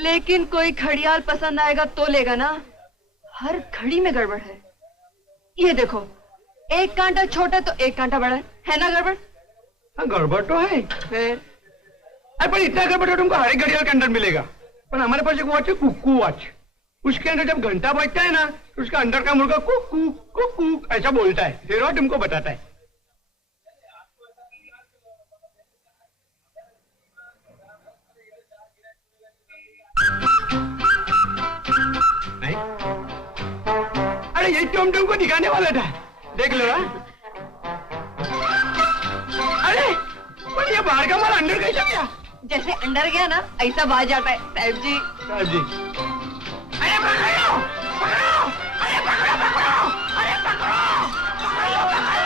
लेकिन कोई घड़ियाल पसंद आएगा तो लेगा ना। हर घड़ी में गड़बड़ है। ये देखो, एक कांटा छोटा तो एक कांटा बड़ा है ना गड़बड़? हाँ गड़बड़ तो है। फिर अरे पर इतना गड़बड़ तो तुमको हर एक घड़ियाल के अंदर मिलेगा। पर हमारे पास एक वॉच है, कुक्कू वॉच। उसके अंदर जब घंटा बजता है ना तो उसका अंदर का मुर्गा कुकू कुकू ऐसा बोलता है, फिर वो तुमको बताता है। नहीं? अरे ये तो हम तुमको दिखाने वाला था, देख लो। अरे पर ये बाहर का माल अंदर कैसा गया? जैसे अंदर गया ना ऐसा बाहर जाता है साहब जी। साहब जी, अरे पकड़ो, पकड़ो, अरे पकड़ो, पकड़ो, अरे पकड़ो, पकड़ो, पकड़ो।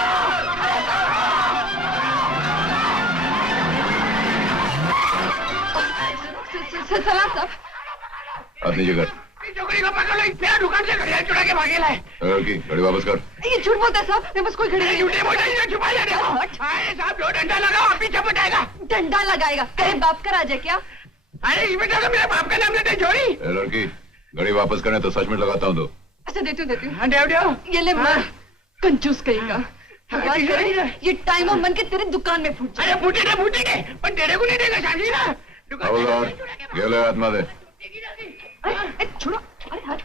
सलाम साहब। अपनी जगह। चोकरी को पकड़ लो, तेरा दुकान से घड़ियाल चुरा के भागेला है। लड़की घड़ी वापस कर। ये झूठ बोलता है साहब, मेरे पास कोई घड़ी नहीं। झूठे बोलते हैं, छुपा ले रहे हो। अरे साहब दो डंडा लगाओ, आप पीछे बताएगा। डंडा लगाएगा? अरे बाप का राज है क्या? अरे इसमें तो मेरे बाप का नाम लेते छोरी। लड़की घड़ी वापस करने तो सच में लगाता हूँ। तो अच्छा देती हूँ। हाँ देव देव। ये ले मार, कंजूस कहेगा। भगवान करे ये टाइम ऑफ मन के तेरे दुकान में फूट जाए। अरे फूटेंगे, पर तेरे को नहीं देगा शादी ना। ये ले हाथ में दे। अरे छोड़ो, अरे हाथ।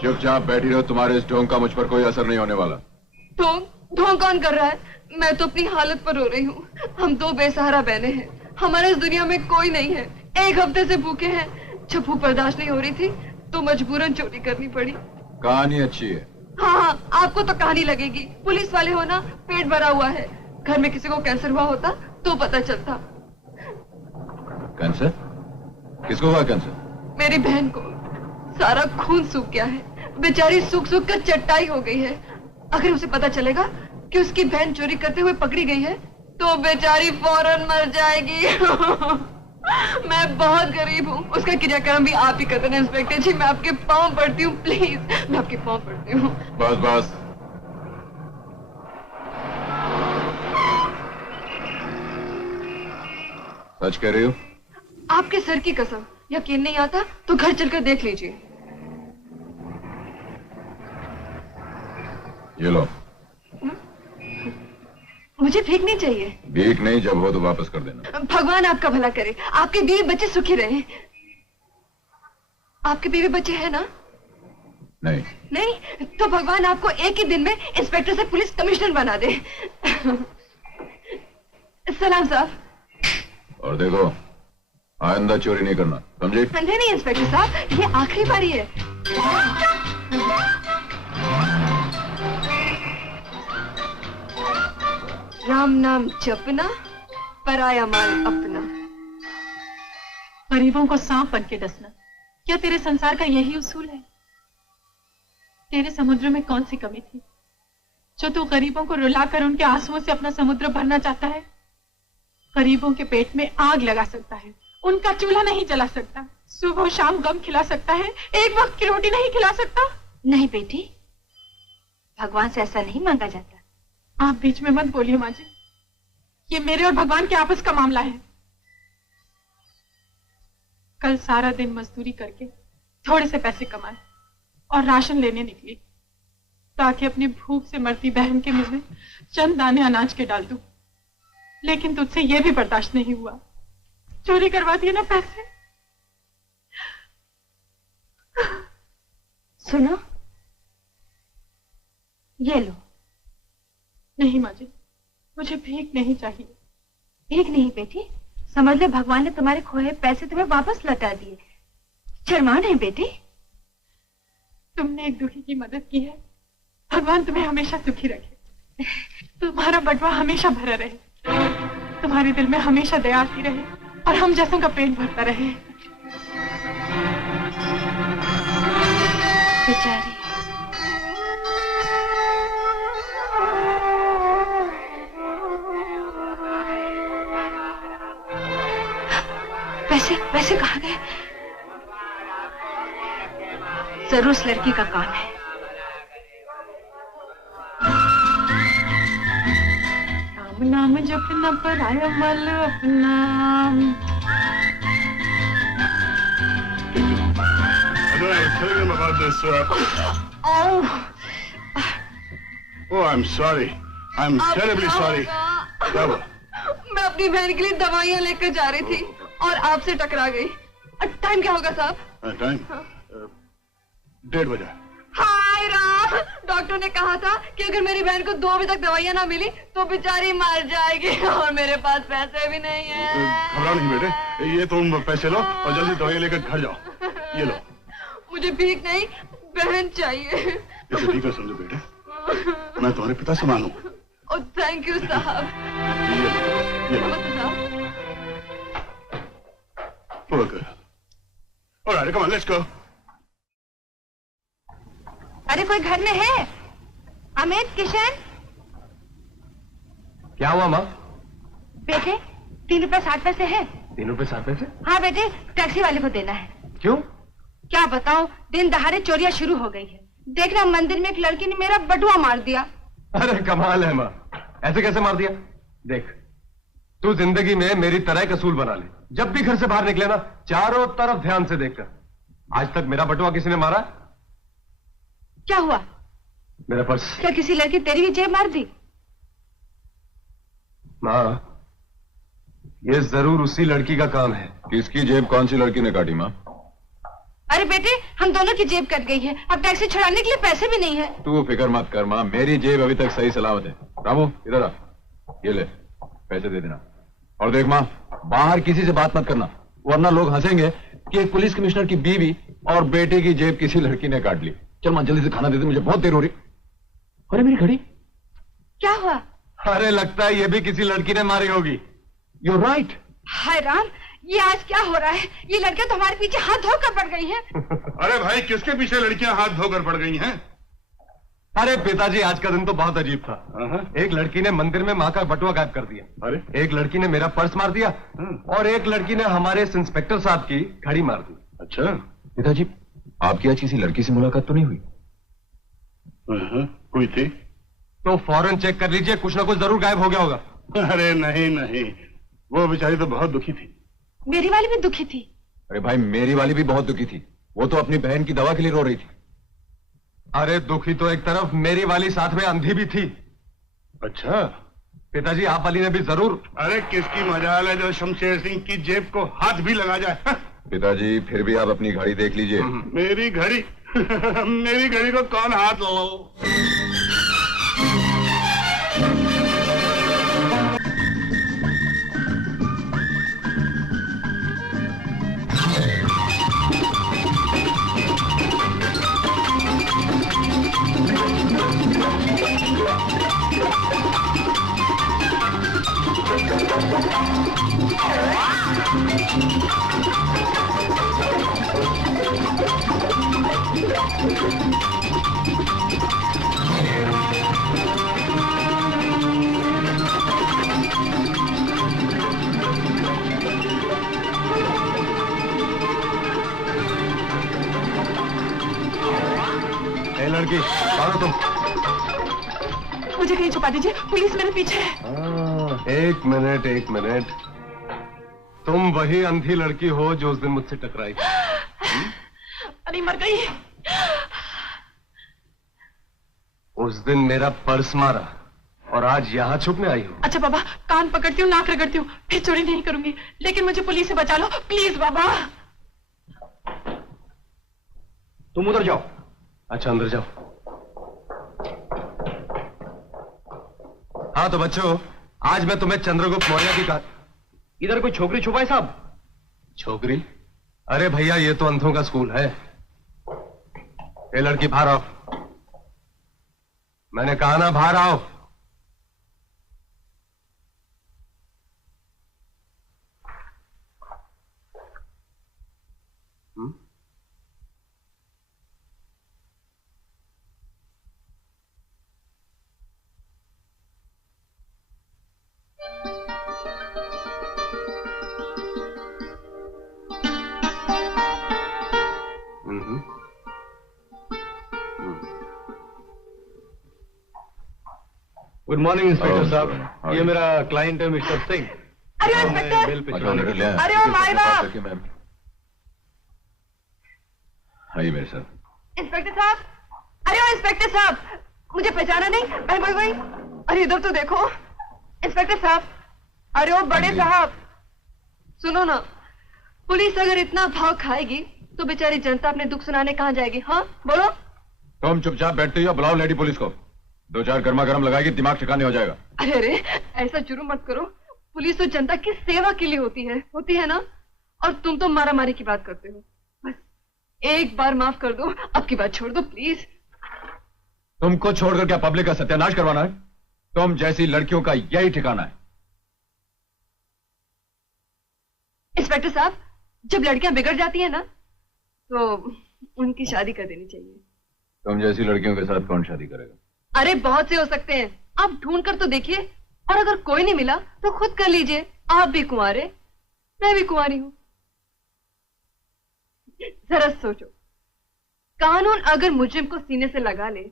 चुपचाप बैठी रहो, तुम्हारे इस ढोंग का मुझ पर कोई असर नहीं होने वाला। ढोंग कौन कर रहा है? मैं तो अपनी हालत पर रो रही हूँ। हम दो बेसहारा बहने हैं, हमारे इस दुनिया में कोई नहीं है। एक हफ्ते से भूखे हैं, जब भूख बर्दाश्त नहीं हो रही थी तो मजबूरन चोरी करनी पड़ी। कहानी अच्छी है। हाँ, आपको तो कहानी लगेगी। पुलिस वाले हो ना, पेट भरा हुआ है। घर में किसी को कैंसर हुआ होता तो पता चलता। कैंसर? किसको हुआ कैंसर? मेरी बहन को। सारा खून सूख गया है, बेचारी सूख सूख कर चट्टाई हो गई है। अगर उसे पता चलेगा कि उसकी बहन चोरी करते हुए पकड़ी गई है तो बेचारी फौरन मर जाएगी। मैं बहुत गरीब हूँ, उसका क्रियाक्रम भी आप ही करते हैं इंस्पेक्टर जी। मैं आपके पाँव पड़ती हूँ, प्लीज, मैं आपके पाँव पड़ती हूँ। बस बस, सच कह रही हो? आपके सर की कसम, यकीन नहीं आता तो घर चलकर देख लीजिए। ये लो। मुझे भीख नहीं चाहिए। भीख नहीं, जब हो तो वापस कर देना। भगवान आपका भला करे, आपके बीवी बच्चे सुखी रहे। आपके बीवी बच्चे हैं ना? नहीं। नहीं तो भगवान आपको एक ही दिन में इंस्पेक्टर से पुलिस कमिश्नर बना दे। सलाम साहब। और देखो, आइंदा चोरी नहीं करना, समझे? नहीं इंस्पेक्टर साहब, ये आखिरी बारी है। राम नाम जपना, पराया माल अपना। गरीबों को सांप बन के डसना, क्या तेरे संसार का यही उसूल है? तेरे समुद्र में कौन सी कमी थी जो तू गरीबों को रुलाकर उनके आंसुओं से अपना समुद्र भरना चाहता है? गरीबों के पेट में आग लगा सकता है, उनका चूल्हा नहीं जला सकता। सुबह शाम गम खिला सकता है, एक वक्त की रोटी नहीं खिला सकता। नहीं बेटी, भगवान से ऐसा नहीं मांगा जाता। आप बीच में मत बोलिए माँ जी, ये मेरे और भगवान के आपस का मामला है। कल सारा दिन मजदूरी करके थोड़े से पैसे कमाए और राशन लेने निकली ताकि अपनी भूख से मरती बहन के मुंह में चंद दाने अनाज के डाल दूं, लेकिन तुझसे यह भी बर्दाश्त नहीं हुआ। चोरी करवा दिए ना पैसे। सुनो, ये लो। नहीं माँ जी, मुझे भीख नहीं चाहिए। भीख नहीं बेटी, समझ ले भगवान ने तुम्हारे खोए पैसे तुम्हें वापस लौटा दिए। शर्मा नहीं बेटी। तुमने एक दुखी की मदद की है, भगवान तुम्हें हमेशा सुखी रखे। तुम्हारा बटवा हमेशा भरा रहे, तुम्हारे दिल में हमेशा दया आती रहे और हम जैसों का पेट भरता रहे। बेचारी। पैसे कहाँ गए? जरूर उस लड़की का काम है। राम नाम जपना पराया माल अपना। I was telling him about this. Oh, I'm sorry. I'm terribly sorry. क्या हुआ? मैं अपनी बहन के लिए दवाइयाँ लेकर जा रही थी और आपसे टकरा गई। टाइम क्या होगा साहब? टाइम 1:30 बजे। हाय राम, डॉक्टर ने कहा था कि अगर मेरी बहन को 2 बजे तक दवाइयाँ ना मिली तो बेचारी मर जाएगी और मेरे पास पैसे भी नहीं है। घबराओ नहीं बेटे, ये तुम पैसे लो और जल्दी दवाइयाँ लेकर घर जाओ। ये लो। मुझे भीख नहीं, बहन चाहिए। इसे ठीक है समझो बेटे, मैं तुम्हारे पिता समान हूँ। ओह थैंक यू साहब। ये लो। नमस्ते साहब। Poor girl. All right, come on, let's go. अरे कोई घर में है? अमित, किशन? क्या हुआ माँ? बेटे 3.60 है। 3.60? हाँ बेटे, टैक्सी वाले को देना है। क्यों? क्या बताऊं, दिन दहाड़े चोरियां शुरू हो गई है। देखना मंदिर में एक लड़की ने मेरा बटुआ मार दिया। अरे कमाल है माँ, ऐसे कैसे मार दिया? देख, तू जिंदगी में मेरी तरह कसूल बना ले। जब भी घर से बाहर निकले ना, चारों तरफ ध्यान से देखकर। आज तक मेरा बटुआ किसी ने मारा? क्या हुआ? मेरा पर्स। क्या किसी लड़की तेरी भी जेब मार दी? माँ, ये जरूर उसी लड़की का काम है। किसकी जेब कौन सी लड़की ने काटी माँ? अरे बेटे, हम दोनों की जेब कट गई है। अब टैक्सी छुड़ाने के लिए पैसे भी नहीं है। तू फिक्र मत कर माँ, मेरी जेब अभी तक सही सलामत है। रामू इधर आ, ये ले पैसे दे देना। और देख माँ, बाहर किसी से बात मत करना, वरना लोग हंसेंगे कि एक पुलिस कमिश्नर की बीवी और बेटे की जेब किसी लड़की ने काट ली। चल माँ जल्दी से खाना दे दे, मुझे बहुत देर हो रही। अरे मेरी घड़ी। क्या हुआ? अरे लगता है ये भी किसी लड़की ने मारी होगी। You're right. हाय राम, ये आज क्या हो रहा है? ये लड़कियां तो हमारे पीछे हाथ धोकर पड़ गई हैं। अरे भाई, किसके पीछे लड़कियां हाथ धोकर पड़ गई हैं? अरे पिताजी, आज का दिन तो बहुत अजीब था। एक लड़की ने मंदिर में माँ का बटुआ गायब कर दिया। अरे एक लड़की ने मेरा पर्स मार दिया और एक लड़की ने हमारे इस इंस्पेक्टर साहब की घड़ी मार दी। अच्छा पिताजी, आपकी आज किसी लड़की से मुलाकात तो नहीं हुई? हुई थी तो फौरन चेक कर लीजिए, कुछ ना कुछ जरूर गायब हो गया होगा। अरे नहीं नहीं, वो बेचारी तो बहुत दुखी थी। मेरी वाली भी दुखी थी। अरे भाई, मेरी वाली भी बहुत दुखी थी। वो तो अपनी बहन की दवा के लिए रो रही थी। अरे दुखी तो एक तरफ, मेरी वाली साथ में अंधी भी थी। अच्छा पिताजी, आप वाली ने भी जरूर। अरे किसकी मजाल है जो शमशेर सिंह की जेब को हाथ भी लगा जाए। पिताजी, फिर भी आप अपनी घड़ी देख लीजिए। मेरी घड़ी मेरी घड़ी को कौन हाथ लो? लड़की, कौन हो तुम? मुझे कहीं छुपा दीजिए, पुलिस मेरे पीछे है। एक मिनट, तुम वही अंधी लड़की हो जो उस दिन मुझसे टकराई? अरे मर गई। उस दिन मेरा पर्स मारा और आज यहाँ छुपने आई हो। अच्छा बाबा, कान पकड़ती हूँ, नाक रगड़ती हूँ, फिर चोरी नहीं करूंगी, लेकिन मुझे पुलिस से बचा लो प्लीज बाबा। तुम उधर जाओ। अच्छा अंदर जाओ। हाँ तो बच्चों, आज मैं तुम्हें चंद्रगुप्त मौर्य की इधर कोई छोकरी छुपा है साहब? छोकरी? अरे भैया, ये तो अंधों का स्कूल है। ये लड़की बाहर आओ। मैंने कहा ना बाहर आओ। गुड मॉर्निंग इंस्पेक्टर साहब, हाँ। ये मेरा क्लाइंट है मिस्टर सिंह। अरे इंस्पेक्टर, बेल पे अच्छा, चढ़ाने लेटर के ले लिए। आए। अरे ओ माय बाप! करके मैम। आइए मेरे साथ। इंस्पेक्टर साहब, अरे ओ इंस्पेक्टर साहब, मुझे पहचाना नहीं? भाई भाई भाई, अरे इधर तो देखो। इंस्पेक्टर साहब, अरे ओ बड़े हाँ जी। साहब, सुनो ना, पुलिस अगर इतना भाव खाएगी तो बेचारी जनता अपने दुख सुनाने कहाँ जाएगी? हाँ बोलो। तुम चुपचाप बैठते हो, बुलाओ लेडी पुलिस को। 2-4 गर्मा गर्म लगाएगी, दिमाग ठिकाने हो जाएगा। अरे अरे, ऐसा जुर्म मत करो। पुलिस तो जनता की सेवा के लिए होती है ना? और तुम तो मारा मारी की बात करते हो। बस एक बार माफ कर दो, अब की बात छोड़ दो प्लीज। तुमको छोड़कर क्या पब्लिक का सत्यानाश करवाना है? तुम जैसी लड़कियों का यही ठिकाना है। इंस्पेक्टर साहब, जब लड़कियां बिगड़ जाती है ना तो उनकी शादी कर देनी चाहिए। तुम जैसी लड़कियों के साथ कौन शादी करेगा? अरे बहुत से हो सकते हैं, आप ढूंढ कर तो देखिए, और अगर कोई नहीं मिला तो खुद कर लीजिए। आप भी कुंवारे, मैं भी कुंवारी हूं। जरा सोचो, कानून अगर मुजरिम को सीने से लगा ले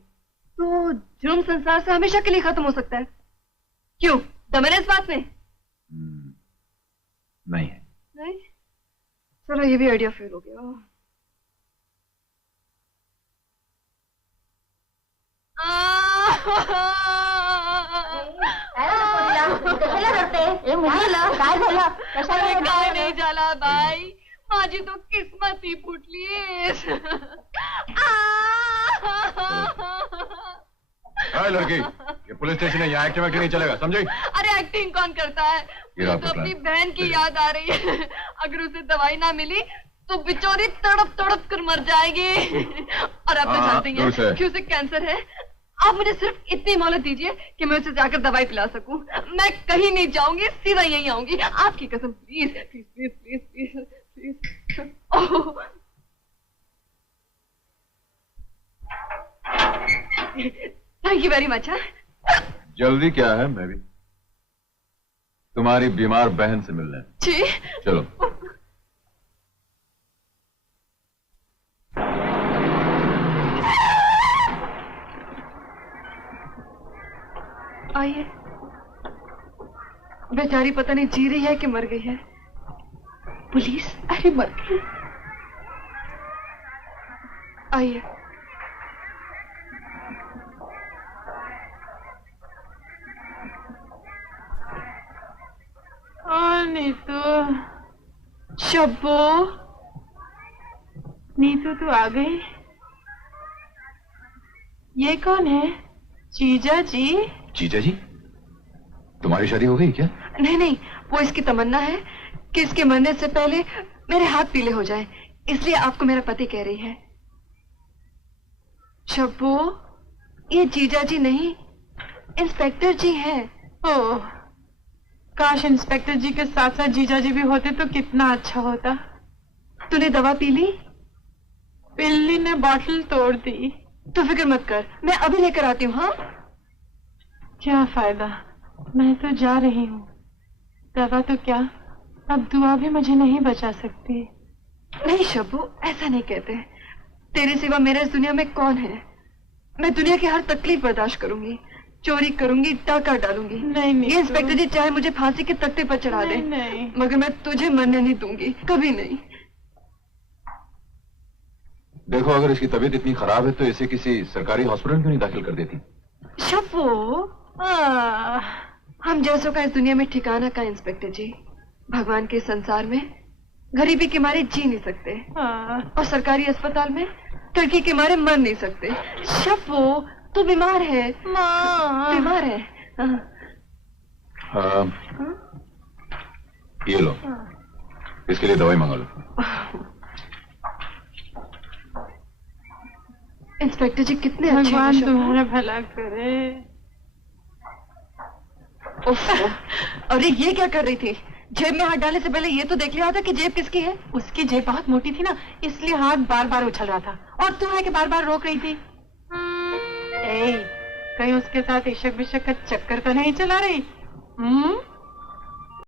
तो जुर्म संसार से हमेशा के लिए खत्म हो सकता है। क्यों, दम है ना इस बात में? नहीं है। नहीं? चलो ये भी आइडिया फेल हो गया। काय नाही झाला बाई, माझी तो किस्मत ही फुटली। लड़की, ये पुलिस स्टेशन है, यहाँ एक्टिव नहीं चलेगा, समझे? अरे एक्टिंग कौन करता है? ये मुझे आपका तो अपनी प्लान। बहन की याद आ रही है। अगर उसे दवाई ना मिली तो बेचारी तड़प तड़प कर मर जाएगी। और आप तो हाँ, जानते ही दूर से। हैं कि उसे कैंसर है। आप मुझे सिर्फ इतनी मोहलत दीजिए कि मैं उसे जाकर दवाई पिला सकूं। मैं कहीं नहीं जाऊंगी, सीधा यहीं आऊंगी। आपकी कसम, please please please please please please. Oh, thank you very much. जल्दी क्या है? मैं भी तुम्हारी बीमार बहन से मिलने। जी चलो। आइए। बेचारी पता नहीं जी रही है कि मर गई है। पुलिस, अरे मर गई। आइए। नीतू, शब्बो, नीतू तू आ गई? ये कौन है? जीजा जी? जीजा जी? तुम्हारी शादी हो गई क्या? नहीं नहीं, वो इसकी तमन्ना है कि इसके मरने से पहले मेरे हाथ पीले हो जाएं, इसलिए आपको मेरा पति कह रही है। शब्बो, ये जीजा जी नहीं, इंस्पेक्टर जी हैं। ओह, काश इंस्पेक्टर जी के साथ साथ जीजा जी भी होते तो कितना अच्छा होता। तूने दवा पी ली? पिल्ली ने बॉटल तोड़ दी। तो फिक्र मत कर, मैं अभी लेकर आती हूँ। हाँ, क्या फायदा, मैं तो जा रही हूँ। दवा तो क्या, अब दुआ भी मुझे नहीं बचा सकती। नहीं शब्बू, ऐसा नहीं कहते। तेरे सिवा मेरा इस दुनिया में कौन है? मैं दुनिया की हर तकलीफ बर्दाश्त करूंगी, चोरी करूंगी, डाका डालूंगी। नहीं ये इंस्पेक्टर जी चाहे मुझे फांसी के तख्ते पर चढ़ा दे, नहीं। मगर मैं तुझे मरने नहीं दूंगी, कभी नहीं। देखो, अगर इसकी तबीयत इतनी खराब है तो इसे किसी सरकारी हॉस्पिटल में क्यों नहीं दाखिल कर देती? शब्बू, हम जैसों का इस दुनिया में ठिकाना का इंस्पेक्टर जी। भगवान के संसार में गरीबी के मारे जी नहीं सकते, और सरकारी अस्पताल में टर्की के मारे मर नहीं सकते। शब्बू, तू बीमार है। माँ बीमार है। ये लो, इसके लिए दवाई मंगा लो। इंस्पेक्टर जी कितने अच्छे हैं। भगवान तुम्हारा भला करे। अरे ये क्या कर रही थी? जेब में हाथ डालने से पहले ये तो देख लिया था कि जेब किसकी है। उसकी जेब बहुत मोटी थी ना, इसलिए हाथ बार बार उछल रहा था, और तू है कि बार बार रोक रही थी। कहीं उसके साथ इशक बिशक का चक्कर तो नहीं चला रही?